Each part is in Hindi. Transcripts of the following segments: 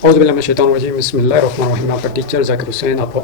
औज़ुबिल्लाहिमिनश्शैतानिर्रजीम बिस्मिल्लाहिर्रहमानिर्रहीम। आपका टीचर ज़ाकिर हुसैन आपको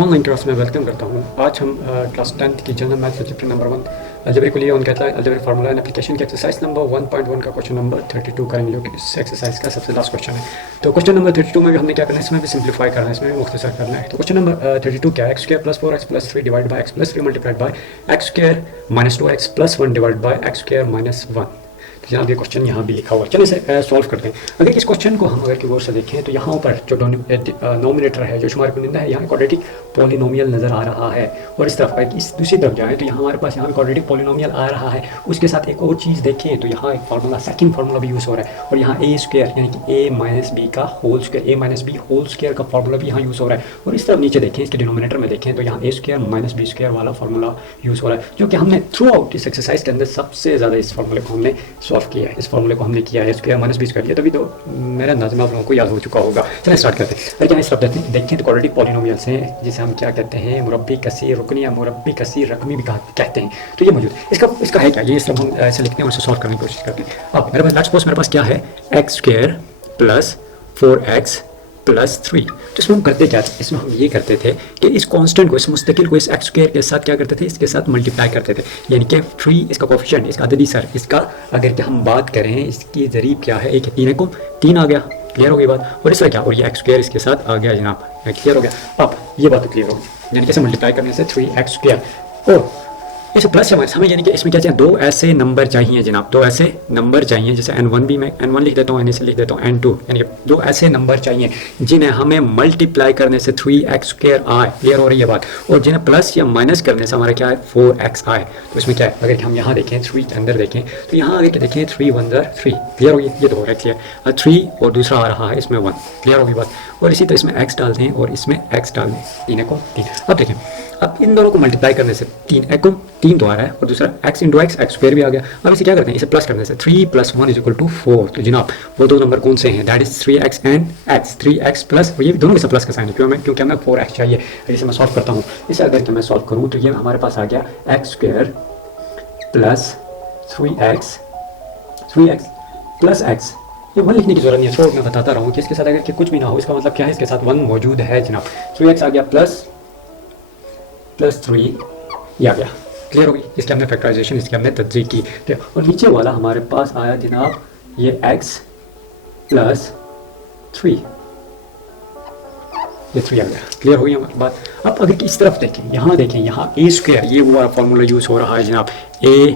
ऑनलाइन क्लास में वेलकम करता हूँ। आज हम क्लास 10th की general maths chapter number 1 algebraic कुलिया कहता है अलजेब्रिक फार्मूला एंड एप्लीकेशन की एक्सरसाइज नंबर 1.1 का क्वेश्चन नंबर 32 करेंगे, जो कि इस एक्सरसाइज का सबसे लास्ट क्वेश्चन है। तो क्वेश्चन नंबर 32 में भी हमने क्या करना है, इसमें भी सिंप्लीफाई करना है, इसमें भी मुख्तसर करना है। तो क्वेश्चन नंबर 32 क्या है, x square plus 4x plus 3 divide by x plus 3 multiplied by x square minus 2x plus 1 divide by x square minus 1। तो जनाब ये क्वेश्चन यहाँ भी लिखा हुआ है। चलिए इसे सॉल्व करते हैं। अगर इस क्वेश्चन को हम अगर गौर से देखें तो यहाँ पर जो नोमिनेटर है, जो शुमार कुनिंदा है, यहाँ क्वाड्रेटिक पॉलिनोमियल नज़र आ रहा है। और इस तरफ अगर इस दूसरी तरफ जाए तो यहाँ हमारे पास यहाँ क्वाड्रेटिक पॉलिनोमियल आ रहा है। उसके साथ एक और चीज़ देखें तो यहाँ एक फार्मूला, सेकंड फार्मूला भी यूज़ हो रहा है। और यहाँ ए स्क्वायर यानी कि ए माइनस बी का होल स्क्वायर, ए माइनस बी होल स्क्वायर का फार्मूला भी यहाँ यूज़ हो रहा है। और इस तरफ नीचे देखें, इसके डिनोमिनेटर में देखें तो यहाँ ए स्क्वायर माइनस बी स्क्वायर वाला फार्मूला यूज़ हो रहा है, जो कि हमने थ्रू आउट इस एक्सरसाइज के अंदर सबसे ज़्यादा इस फार्मूले को हमने सॉल्व किया है। इस फार्मूले को हमने किया है स्क्वायर माइनस बी स्क्वायर, तभी तो मेरा अंदाज़ में आप लोगों को याद हो चुका होगा। चलिए स्टार्ट करते हैं। अगर यहाँ इस तरफ देखें तो क्वाड्रेटिक पॉलिनोमियल्स हैं, जिसे हम क्या कहते हैं, मुरब्बी कसीर रुकनी या मुरब्बी कसीर रकमी भी कहते हैं। तो ये मौजूद है। इसका है क्या, ये इस तरफ हम ऐसे लिखते हैं और इसे सॉल्व करने की कोशिश करते हैं। अब मेरे पास लेट्स सपोज मेरे पास क्या है, x square plus 4x plus 3। तो इसमें हम करते क्या थे, इसमें हम ये करते थे कि इस कांस्टेंट को, इस मुस्तकिल को इस एक्स स्क्वायर के साथ क्या करते थे, इसके साथ मल्टीप्लाई करते थे। यानी कि 3 इसका कोफिशिएंट, इसका अददी सर, इसका अगर कि हम बात करें इसकी ज़रीब क्या है, एक 3 को 3 आ गया, क्लियर हो गई बात। और इसका क्या, और ये एक्स स्क्वायर इसके साथ आ गया जनाब, क्लियर हो गया। अब ये बात क्लियर होगी, यानी कि इसे मल्टीप्लाई करने से 3x स्क्वायर। और इसे प्लस या माइनस हमें, यानी कि इसमें क्या चाहिए, दो ऐसे नंबर चाहिए जनाब, दो ऐसे नंबर चाहिए। जैसे n1 भी मैं n1 लिख देता हूँ, n से लिख देता हूँ n2, यानी कि दो ऐसे नंबर चाहिए जिन्हें हमें मल्टीप्लाई करने से 3x स्क्वायर आए, क्लियर हो रही है बात। और जिन्हें प्लस या माइनस करने से हमारा क्या है, 4x आए। तो इसमें क्या है, अगर हम यहाँ देखें 3 के अंदर देखें तो यहाँ अगर देखें 3 1 3, क्लियर होगी, ये तो हो रहा है क्लियर। 3 और दूसरा आ रहा है इसमें 1, क्लियर होगी बात। और इसी तरह इसमें x डाल दें और इसमें x डाल दें, 3 को 3। अब देखें, अब इन दोनों को मल्टीप्लाई करने से 3 को 3 तो आ रहा है और दूसरा x इंटू एक्स स्क्वायर भी आ गया। अब इसे क्या करते हैं, इसे प्लस करने से 3 + 1 = 4। तो जनाब वो दो नंबर कौन से हैं, that is 3x and x, 3x plus, ये दोनों के साथ प्लस का साइन है, क्योंकि हमें 4x चाहिए। इसे मैं सॉल्व करता हूँ, इसे अगर कि मैं सॉल्व करूँ तो ये हमारे पास आ गया x square plus 3x plus x। ये 1 लिखने की जरूरत नहीं है, थ्रू मैं बताता रहा हूँ कि इसके साथ अगर कि कुछ भी ना हो, इसका मतलब क्या है, इसके साथ 1 मौजूद है जनाब। 3x आ गया प्लस 3 ये आ गया, क्लियर होगी। इसके हमने फैक्टराइजेशन, इसके हमने तज्जीक की। और नीचे वाला हमारे पास आया जनाब ये x प्लस 3, ये 3 आ गया, क्लियर होगी हमारी बात। अब अगर इस तरफ देखें, यहाँ देखें, यहाँ ए स्क्वायर, ये वो वाला फॉर्मूला यूज़ हो रहा है जनाब, a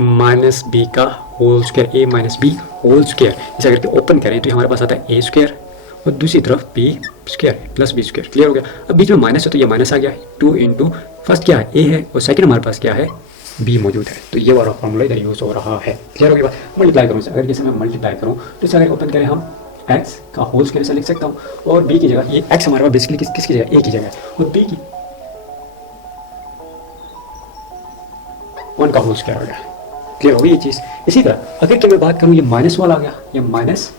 माइनस बी का whole square, a minus B whole square. इसे अगर ओपन करें तो हमारे पास आता है a स्क्वायर और दूसरी तरफ B square plus B square, clear हो गया। अब बीच में माइनस है तो ये माइनस आ गया, 2 इंटू फर्स्ट क्या है ए है और सेकंड हमारे पास क्या है, बी मौजूद है। तो ये वाला फॉर्मूला इधर यूज़ हो रहा है, क्लियर हो गया बात। मल्टीप्लाई करूँ, अगर जैसे मैं मल्टीप्लाई करूँ तो इसे अगर ओपन करें हम x का होल स्क्वायर से लिख सकता हूँ, और b की जगह, ये x हमारे पास बेसिकली किसकी जगह, a की जगह, और b की 1 का होल स्क्वायर हो गया, क्लियर हो गई ये चीज़। इसी तरह अगर कि मैं बात करूँ, ये माइनस वाला आ गया, ये माइनस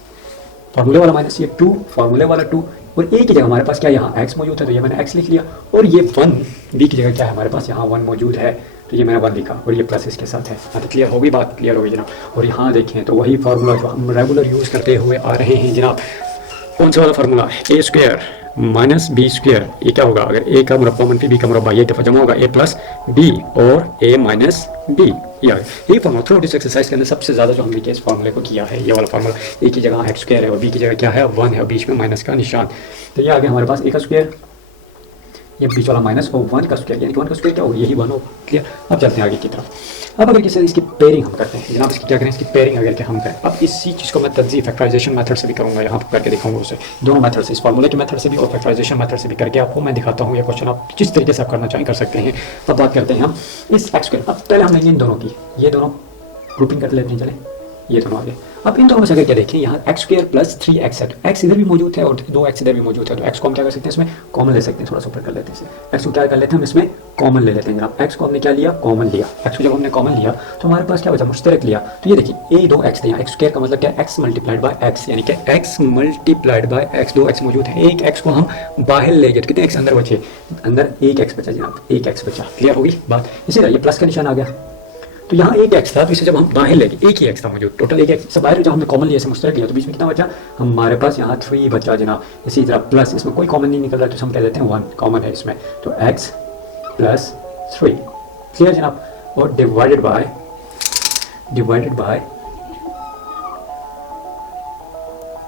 फार्मूले वाला माइनस, ये 2 फार्मूले वाला 2, और a की जगह हमारे पास क्या है, यहाँ x मौजूद है तो ये मैंने x लिख लिया। और ये 1 b की जगह क्या है, हमारे पास यहाँ 1 मौजूद है तो ये मैंने 1 लिखा, और ये प्लस इसके साथ है। तो क्लियर होगी बात, क्लियर होगी जनाब। और यहाँ देखें तो वही फार्मूला जो हम रेगुलर यूज़ करते हुए आ रहे हैं जनाब, कौन सा वाला फार्मूला, ए स्क्वायर माइनस बी स्क्वायर। ये क्या होगा, अगर ए का मुरब्बा मनफी बी का मुरब्बा, ये दफ़ा जमा होगा a प्लस बी और a माइनस बी। ये फार्मूला थ्रू इस एक्सरसाइज के अंदर सबसे ज़्यादा जो हमने इस फार्मूले को किया है, ये वाला फार्मूला। ए की जगह एक्स स्क्वायर है और बी की जगह क्या है, 1 है और बीच में माइनस का निशान। तो ये आ गया हमारे पास a का स्क्वायर, ये बीच वाला माइनस और 1 का स्क्वायर, यानी कि 1 का स्क्वायर क्या होगा, यही 1 हो, क्लियर। अब चलते हैं आगे की तरफ। अब अगर किसी इसकी पेयरिंग हम करते हैं जनाब, इसकी क्या करें, इसकी पेयरिंग अगर कि हम करें, अब इसी चीज़ को मैं तज्जीह फैक्टराइजेशन मेथड से भी करूँगा, यहाँ पर करके दिखाऊंगा उसे, दोनों मेथड से, इस फार्मूले के मेथड से भी और फैक्टराइजेशन मेथड से भी करके आपको मैं दिखाता हूँ। ये क्वेश्चन आप जिस तरीके से आप करना चाहें कर सकते हैं। अब बात करते हैं हम इस एक्स स्क्वायर। अब पहले हम लेंगे इन दोनों की, ये दोनों ग्रुपिंग कर लेते हैं, चले ये दोनों आगे। अब इन दोनों में से अगर क्या देखें, यहाँ एक्स स्क्वायर प्लस 3x है, तो x इधर भी मौजूद है और 2x इधर भी मौजूद है, तो x को हम क्या कर सकते हैं, इसमें कॉमन ले सकते हैं। थोड़ा सा ऊपर कर लेते हैं इसे, x को क्या कर लेते हैं हम, इसमें कॉमन ले लेते हैं जनाब। x को हमने क्या लिया, कॉमन लिया। x को जब हमने कॉमन लिया तो हमारे पास क्या बचा, मुश्तरक लिया। तो ये देखिए a 2x थे, यहाँ एक्स स्क्वायर का मतलब क्या है, x मल्टीप्लाइड बाय x, यानी कि x multiplied by x, 2x मौजूद है। एक x को हम बाहर ले गए तो कितने x अंदर बचे, अंदर एक x बचा जनाब, एक x बचा, क्लियर होगी बात। इसी तरह ये प्लस का निशान आ गया, तो यहाँ एक एक्स था, तो इसे जब हम बाहर लेंगे एक ही एक्स था मौजूद, टोटल एक एक्स सब बाहर जब हमने कॉमन लिया, इसे मुश्तरक लिया, तो बीच में कितना बचा हमारे पास यहाँ 3 बचा जनाब। इसी तरह प्लस, इसमें कोई कॉमन नहीं निकल रहा, तो हम कह देते हैं 1 कॉमन है इसमें, तो x प्लस 3 क्लियर जनाब। और डिवाइडेड बाय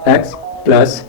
x प्लस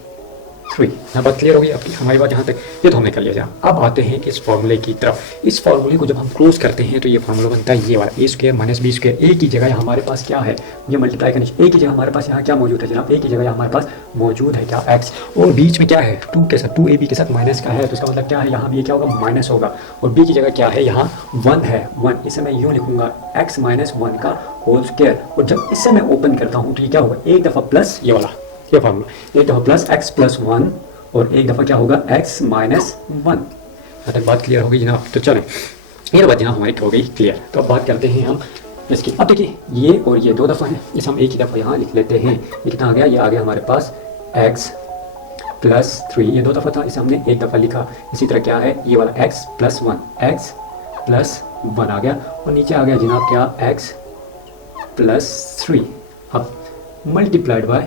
3। यहाँ बात क्लियर हो गई आपकी हमारी बात यहाँ तक, ये तो हमने कर लिया जहाँ। अब आते हैं इस फॉर्मूले की तरफ। इस फॉर्मूले को जब हम क्लोज करते हैं तो ये फॉर्मूला बनता है ये वाला, ए स्क्वायर माइनस बी स्क्वायर। ए की जगह हमारे पास क्या है, ये मल्टीप्लाई करने, ए की जगह हमारे पास यहाँ क्या मौजूद है जनाब, ए की जगह हमारे पास मौजूद है क्या x, और बीच में क्या है 2 के साथ 2ab के साथ माइनस का है, तो इसका मतलब क्या है यहाँ भी क्या होगा माइनस होगा। और b की जगह क्या है यहाँ 1 है, 1, इसे मैं यूँ लिखूंगा x माइनस 1 का होल स्क्वायर। और जब इसे मैं ओपन करता हूँ तो ये क्या होगा, एक दफ़ा प्लस ये वाला, ये फॉर्मूला, एक दफ़ा प्लस x प्लस 1 और एक दफ़ा क्या होगा x माइनस 1। यहाँ तक बात क्लियर हो गई जनाब। तो चलें ये बात जनाब हमारी हो गई क्लियर। तो अब बात करते हैं हम इसकी। अब देखिए ये और ये 2 दफ़ा है, इसे हम एक ही दफ़ा यहाँ लिख लेते हैं। ये कितना आ गया, ये आ गया हमारे पास x प्लस 3, ये 2 दफ़ा था, इसे हमने एक दफ़ा लिखा। इसी तरह क्या है ये वाला x प्लस 1 आ गया, और नीचे आ गया जनाब क्या x प्लस 3। अब मल्टीप्लाइड बाय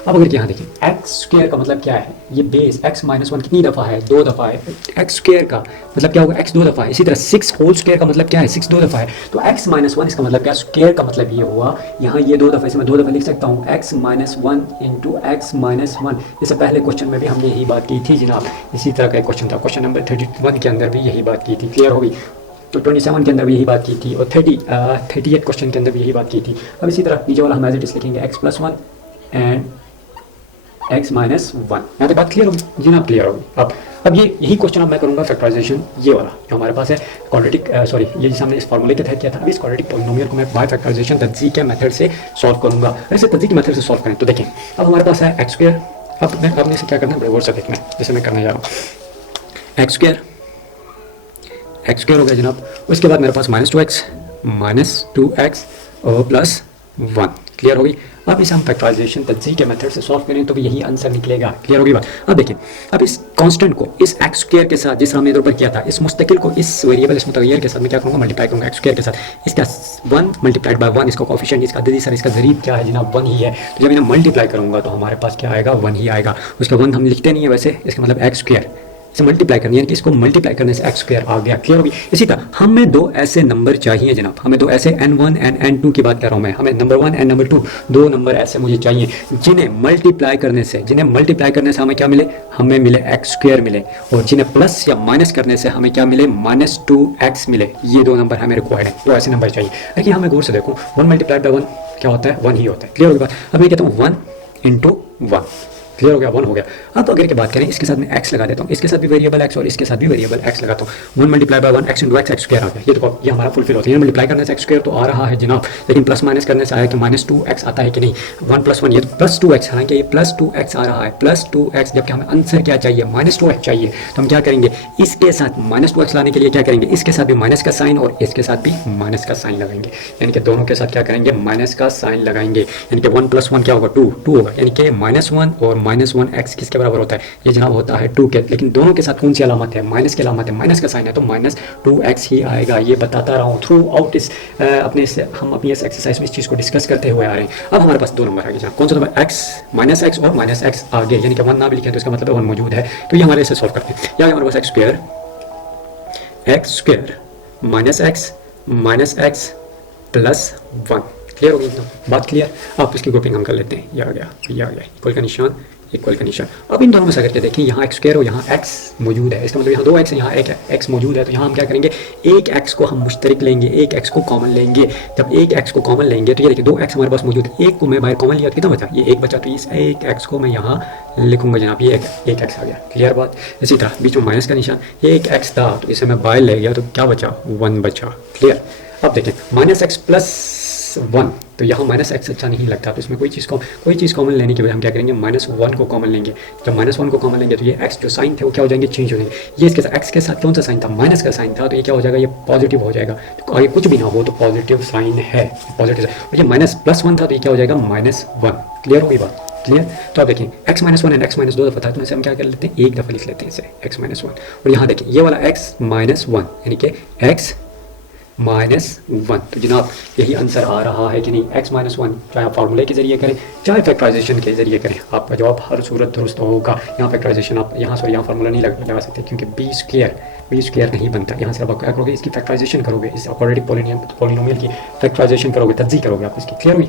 अब अगर यहाँ देखिए एक्स स्क्वायर का मतलब क्या है, ये बेस x माइनस 1 कितनी दफ़ा है, 2 दफ़ा है। एक्स स्क्वायर का मतलब क्या होगा, x 2 दफ़ा है। इसी तरह 6 होल स्क्वायर का मतलब क्या है, 6 2 दफ़ा है। तो x माइनस 1 इसका मतलब क्या, स्क्वायर का मतलब ये हुआ यहाँ ये 2 दफ़ा, इसे मैं 2 दफ़ा लिख सकता हूँ, x minus 1 into x minus 1। इससे पहले क्वेश्चन में भी हमने यही बात की थी जनाब, इसी तरह का एक क्वेश्चन था, क्वेश्चन नंबर 31 के अंदर भी यही बात की थी, क्लियर हो गई। तो 27 के अंदर भी यही बात की थी, और 38 क्वेश्चन के अंदर भी यही बात की थी। अब इसी तरह नीचे वाला हम एज इट इज लिखेंगे x plus 1 and x minus 1। यहाँ तक बात क्लियर होगी जी ना, क्लियर होगी। अब ये यही क्वेश्चन अब मैं करूँगा फैक्टराइजेशन, ये वाला जो हमारे पास है क्वाड्रेटिक ये जिसे हमने इस फॉर्मूले के तहत किया था। अब इस क्वाड्रेटिक पॉलिनोमियल को मैं बाय फैक्टराइजेशन तज्जीक के मेथड से सॉल्व करूँगा। ऐसे तज्जीक के मेथड से सॉल्व करें तो देखें, अब हमारे पास है एक्स स्क्वायर। अब मैं आपने इसे क्या करना है, बड़े गौर से देखना है, जैसे मैं करने जा रहा हूँ। एक्स स्क्वायर हो गया जनाब। उसके बाद मेरे पास माइनस 2x और प्लस 1, क्लियर होगी। अब इसे हम फैक्टराइजेशन तज्जीक के मेथड से सॉल्व करें तो भी यही आंसर निकलेगा, क्लियर होगी बात। अब देखिए, अब इस कांस्टेंट को इस एक्स स्क्वायर के साथ जिस हमने इधर ऊपर किया था, इस मुस्तकिल को इस वेरिएबल इस मुतगय्यर के साथ मैं क्या करूँगा, मल्टीप्लाई करूँगा एक्स स्क्वायर के साथ। इसका 1 मल्टीप्लाइड बाय 1, इसका कोफिशिएंट, इसका दीदी सर इसका ज़रीब क्या है जनाब 1 ही है। तो जब इन्हें मल्टीप्लाई करूँगा तो हमारे पास क्या आएगा, 1 ही आएगा। उसका 1 हम लिखते नहीं है वैसे, इसका मतलब एक्स स्क्वायर से मल्टीप्लाई करनी है, यानी कि इसको मल्टीप्लाई करने से एक्स स्क्वायर आ गया, क्लियर होगी। इसी तरह हमें 2 ऐसे नंबर चाहिए जनाब, हमें 2 ऐसे n1 एंड n2 की बात कर रहा हूँ मैं, हमें नंबर 1 एंड नंबर 2 2 नंबर ऐसे मुझे चाहिए जिन्हें मल्टीप्लाई करने से हमें क्या मिले, हमें मिले एक्स स्क्वायर मिले, और जिन्हें प्लस या माइनस करने से हमें क्या मिले, माइनस 2x मिले। ये 2 नंबर हमें रिक्वायर्ड है, 2 ऐसे नंबर चाहिए। लेकिन हमें गौर से देखो, 1 मल्टीप्लाइड बाय 1 क्या होता है, 1 ही होता है, क्लियर होगी बात। अब मैं कहता हूँ 1 इंटू 1, क्लियर हो गया, 1 हो गया। अब अगर की बात करें, इसके साथ मैं x लगा देता हूँ, इसके साथ भी वेरिएबल x और इसके साथ भी वेरिएबल x लगाता हूँ। 1 multiply by 1 x into X square आ गया। ये देखो ये हमारा फुलफिल होता है, मल्टीप्लाई करने से एक्स स्क्वायर तो आ रहा है जनाब, लेकिन प्लस माइनस करने से आया कि माइनस 2x आता है कि नहीं। 1 प्लस 1 ये तो प्लस 2x, हालांकि ये प्लस 2x आ रहा है, प्लस 2x, जबकि हमें आंसर क्या चाहिए, माइनस 2x चाहिए। तो हम क्या करेंगे, इसके साथ माइनस 2x लाने के लिए क्या करेंगे, इसके साथ भी माइनस का साइन और इसके साथ भी माइनस का साइन लगाएंगे, यानी कि दोनों के साथ क्या करेंगे, माइनस का साइन लगाएंगे। यानी कि 1 प्लस 1 क्या होगा, 2 होगा, यानी कि -1 और -1x किसके बराबर होता है, ये जनाब होता है 2 के। लेकिन दोनों के साथ कौन सी अलामत है, माइनस की अलामत है, माइनस का साइन है, तो -2x ही आएगा। ये बताता रहा हूँ थ्रू आउट इस हम अपनी इस एक्सरसाइज में इस चीज़ को डिस्कस करते हुए आ रहे हैं। अब हमारे पास 2 नंबर आ गए जनाब, कौन सा नंबर, x -x और -x आ गए, यानी कि 1 ना भी लिखे तो इसका मतलब 1 मौजूद है। तो ये हमारे इसे सॉल्व करते हैं। या हमारे पास x square -x plus 1, clear हो गई एकदम बात, क्लियर। अब इसकी ग्रुपिंग हम कर लेते हैं, ये आ गया इक्वल का निशान, इक्वल का निशान। अब इन दोनों में से करके देखिए, यहाँ एक्स स्क्वायर और यहाँ x मौजूद है, इसका मतलब यहाँ 2x है, यहाँ एक x मौजूद है। तो यहाँ हम क्या करेंगे, एक x को हम मुश्तरक लेंगे, एक x को कॉमन लेंगे। जब एक x को कॉमन लेंगे तो ये देखिए 2x हमारे पास मौजूद है, एक को मैं बाहर कॉमन लिया तो कितना बचा, ये 1 बचा। तो इस एक x को मैं यहाँ लिखूंगा जनाब, ये एक x आ गया, क्लियर बात। इसी तरह बीच में माइनस का निशान, ये एक x था तो इसे मैं बाहर ले गया तो क्या बचा, 1 बचा, क्लियर। अब देखिए -x प्लस 1, तो यहाँ -x अच्छा नहीं लगता, तो इसमें कोई चीज़ कॉमन लेने के बजाय हम क्या करेंगे, -1 को कॉमन लेंगे। जब -1 को कॉमन लेंगे तो ये x जो साइन थे वो क्या हो जाएंगे, चेंज हो जाएंगे। ये इसके साथ x के साथ कौन सा साइन था, माइनस का साइन था, तो ये क्या हो जाएगा, ये पॉजिटिव हो जाएगा। तो आगे कुछ भी ना हो तो पॉजिटिव साइन है, पॉजिटिव। और ये -+1 था तो ये क्या हो जाएगा, -1, क्लियर होगी बात, क्लियर। तो आप देखिए x -1 एंड x -2 दफ़ा था, तो इसे हम क्या कर लेते हैं, एक दफ़ा लिख लेते हैं इसे x -1। और यहाँ देखिए ये वाला x -1 यानी कि x -1। तो जनाब यही आंसर आ रहा है कि नहीं, x-1, चाहे आप फार्मूले के जरिए करें चाहे फैक्टराइजेशन के जरिए करें, आपका जवाब हर सूरत दुरुस्त होगा। यहाँ फैक्टराइजेशन आप यहाँ फार्मूला नहीं लगा सकते क्योंकि बी स्क्वायर नहीं बनता। यहाँ से आप क्या करोगे, इसकी फैक्टराइजेशन करोगे, इस क्वाड्रेटिक पॉलिनोमियल की फैक्टराइजेशन करोगे, तज्जी करोगे आप इसकी। क्लियर हुई?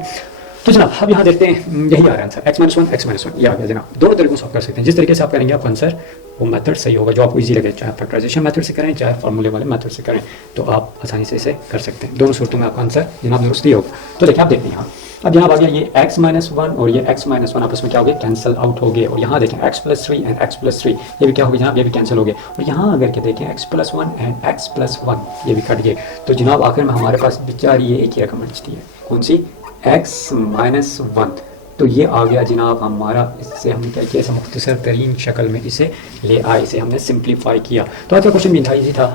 तो जनाब अब यहाँ देखते हैं, यही आ रहा है आंसर x-1 ये आ गया जनाब। दोनों तरीकों से आप कर सकते हैं, जिस तरीके से आप करेंगे आप आंसर वो मेथड सही होगा जो आपको इजी लगे, चाहे फैक्टराइजेशन मेथड से करें चाहे फार्मूले वाले मेथड से करें, तो आप आसानी से इसे कर सकते हैं। दोनों सूरतों में आपका आंसर जनाब दुरुस्त ही होगा। तो देखिए आप देखते हैं यहाँ, अब जनाब आ गया ये x-1 और ये x-1 आपस में क्या हो गए, कैंसिल आउट हो गए। और यहाँ देखें x+3 एंड x+3 ये भी क्या हो गया जनाब, ये भी कैंसिल हो गए। और यहाँ अगर के देखें x+1 एंड x+1 ये भी कट गए। तो जनाब आखिर में हमारे पास बेचारी ये एक ही रकम बचती है, कौन सी, x-1। तो ये आ गया जनाब हमारा, इससे हमने क्या किया, इसे मुख्तसर तरीन शक्ल में इसे ले आए, इसे हमने सिंप्लीफाई किया। तो आज का क्वेश्चन भी इजी था,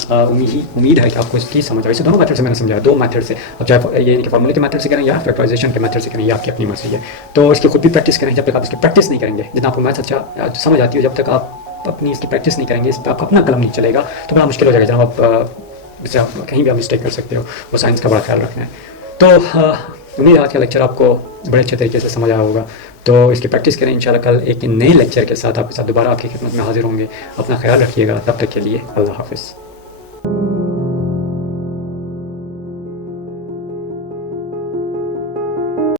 उम्मीद है कि आपको इसकी समझ आई। दोनों मेथड से मैंने समझाया, दो मेथड से, अब चाहे ये इनके फार्मूले के मेथड से करें या फैक्टराइजेशन के मेथड से करें, ये आपकी अपनी मर्जी है। तो इसकी खुद भी प्रैक्टिस करें, जब तक आप इसकी प्रैक्टिस नहीं करेंगे, जितना आपको मैथ्स अच्छा समझ आती है, जब तक आप अपनी इसकी प्रैक्टिस नहीं करेंगे, इस पर आपका अपना कलम नहीं चलेगा तो बड़ा मुश्किल हो जाएगा। जब आप कहीं भी आप मिस्टेक कर सकते हो, वो साइंस का बड़ा ख्याल रखना है। तो उम्मीद है आज का लेक्चर आपको बड़े अच्छे तरीके से समझ आया होगा। तो इसकी प्रैक्टिस करें, इंशाल्लाह कल एक नए लेक्चर के साथ आपके साथ दोबारा आपकी खिदमत में हाजिर होंगे। अपना ख्याल रखिएगा, तब तक के लिए अल्लाह हाफ़िज़।